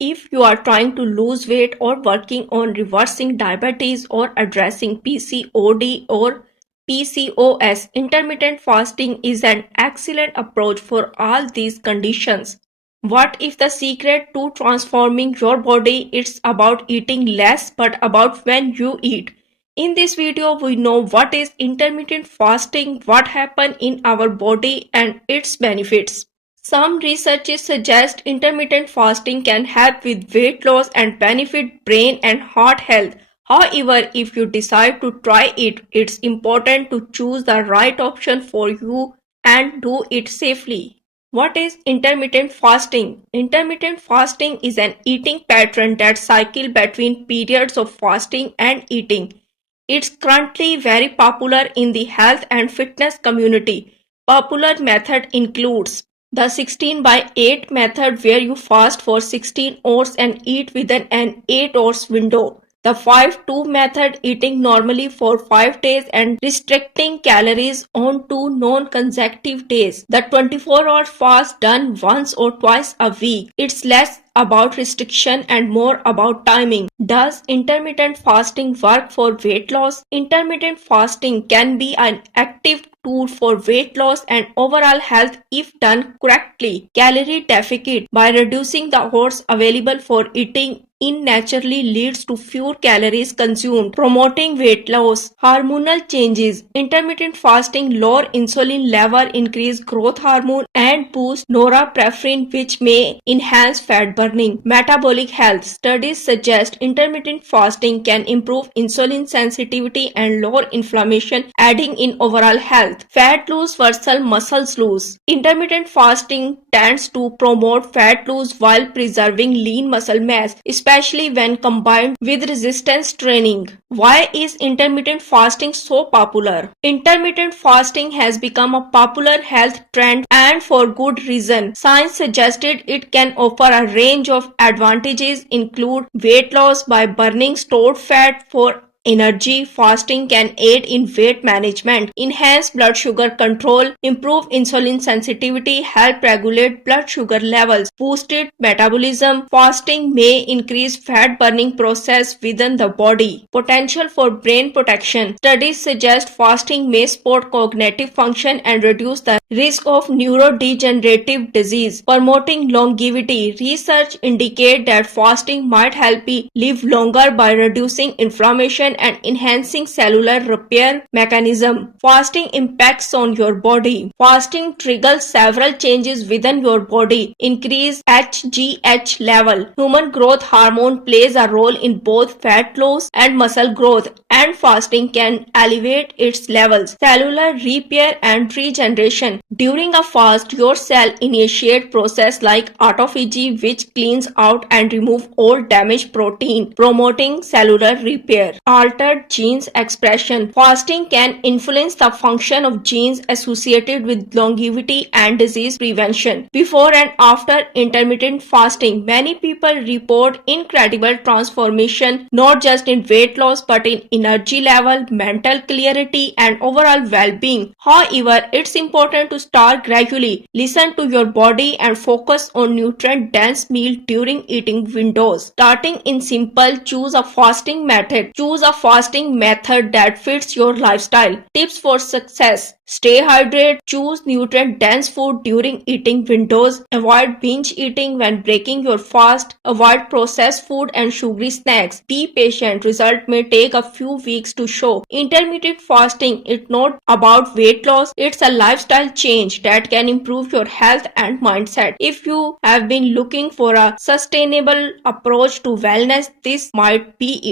If you are trying to lose weight or working on reversing diabetes or addressing PCOD or PCOS, intermittent fasting is an excellent approach for all these conditions. What if the secret to transforming your body is about eating less but about when you eat? In this video, we know what is intermittent fasting, what happens in our body and its benefits. Some researches suggest intermittent fasting can help with weight loss and benefit brain and heart health. However, if you decide to try it, it's important to choose the right option for you and do it safely. What is intermittent fasting? Intermittent fasting is an eating pattern that cycles between periods of fasting and eating. It's currently very popular in the health and fitness community. Popular method includes the 16 by 8 method, where you fast for 16 hours and eat within an 8 hours window. The 5-2 method, eating normally for 5 days and restricting calories on 2 non-consecutive days. The 24-hour fast, done once or twice a week. It's less about restriction and more about timing. Does intermittent fasting work for weight loss? Intermittent fasting can be an active tool for weight loss and overall health if done correctly. Calorie deficit, by reducing the hours available for eating in naturally leads to fewer calories consumed, promoting weight loss. Hormonal changes. Intermittent fasting lower insulin level, increase growth hormone and boost norepinephrine, which may enhance fat burning. Metabolic health. Studies suggest intermittent fasting can improve insulin sensitivity and lower inflammation, aiding in overall health. Fat loss versus muscle loss. Intermittent fasting tends to promote fat loss while preserving lean muscle mass, especially when combined with resistance training. Why is intermittent fasting so popular? Intermittent fasting has become a popular health trend, and for good reason. Science suggested it can offer a range of advantages, include weight loss by burning stored fat for energy. Fasting can aid in weight management, enhance blood sugar control, improve insulin sensitivity, help regulate blood sugar levels, boosted metabolism. Fasting may increase fat burning process within the body. Potential for brain protection. Studies suggest fasting may support cognitive function and reduce the risk of neurodegenerative disease, promoting longevity. Research indicate that fasting might help you live longer by reducing inflammation and enhancing cellular repair mechanism. Fasting impacts on your body. Fasting triggers several changes within your body. Increase HGH level. Human growth hormone plays a role in both fat loss and muscle growth, and fasting can elevate its levels. Cellular repair and regeneration. During a fast, your cell initiate process like autophagy, which cleans out and remove all damaged protein, promoting cellular repair. Altered genes expression. Fasting can influence the function of genes associated with longevity and disease prevention. Before and after intermittent fasting, many people report incredible transformation, not just in weight loss but in energy level, mental clarity and overall well-being. However, it's important to start gradually. Listen to your body and focus on nutrient-dense meal during eating windows. Starting in simple, choose a fasting method. Choose a fasting method that fits your lifestyle. Tips for success. Stay hydrated. Choose nutrient-dense food during eating windows. Avoid binge eating when breaking your fast. Avoid processed food and sugary snacks. Be patient. Result may take a few weeks to show. Intermittent fasting is not about weight loss. It's a lifestyle change that can improve your health and mindset. If you have been looking for a sustainable approach to wellness, this might be it.